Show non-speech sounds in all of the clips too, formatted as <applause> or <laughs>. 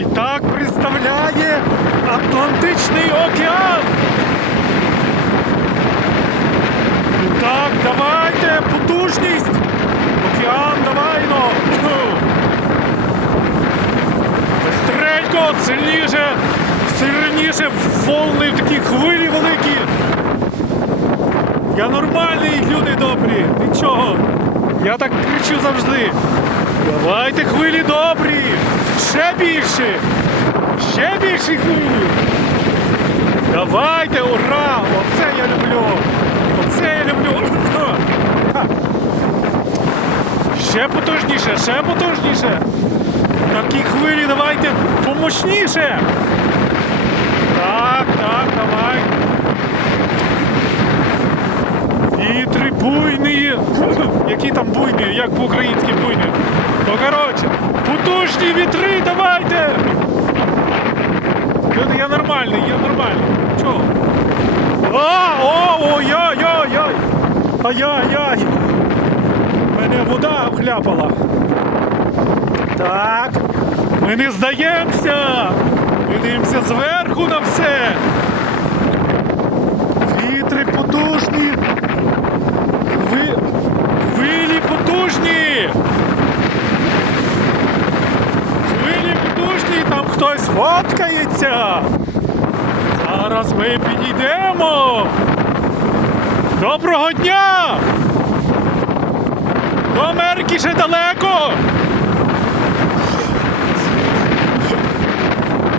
І так представляє Атлантичний океан. І так, давайте, потужність. Океан, давай, ну. Бистренько, сильніше, сильніше, волни в такі хвилі великі. Я нормальний, люди добрі, нічого. Я так кричу завжди. Давайте хвилі добрі! Ще більше! Ще більше хвилі! Давайте, ура! Оце я люблю! Оце я люблю! <laughs> Ще потужніше, ще потужніше! Такі хвилі давайте помощніше! Так, так, давай! Вітри буйні. <laughs> Які там буйні, як по-українськи буйні. Коротше, потужні вітри, давайте! Люди, я нормальний, я нормальний. Чого? А, о, ой-ой-ой-ой! Ай-яй-яй! Мене вода обхляпала. Так. Ми не здаємося! Ми дивимося зверху на все. Вітри потужні. Ви... Хвилі потужні! Хвилі потужні, там хтось фоткається! Зараз ми підійдемо! Доброго дня! До Америки ще далеко!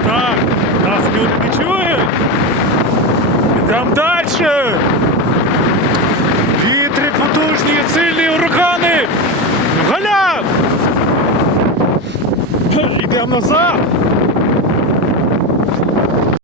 Так, нас люди не чують! Йдемо далі! Вітри потужні, сильні урагани! Галя! Йдемо назад!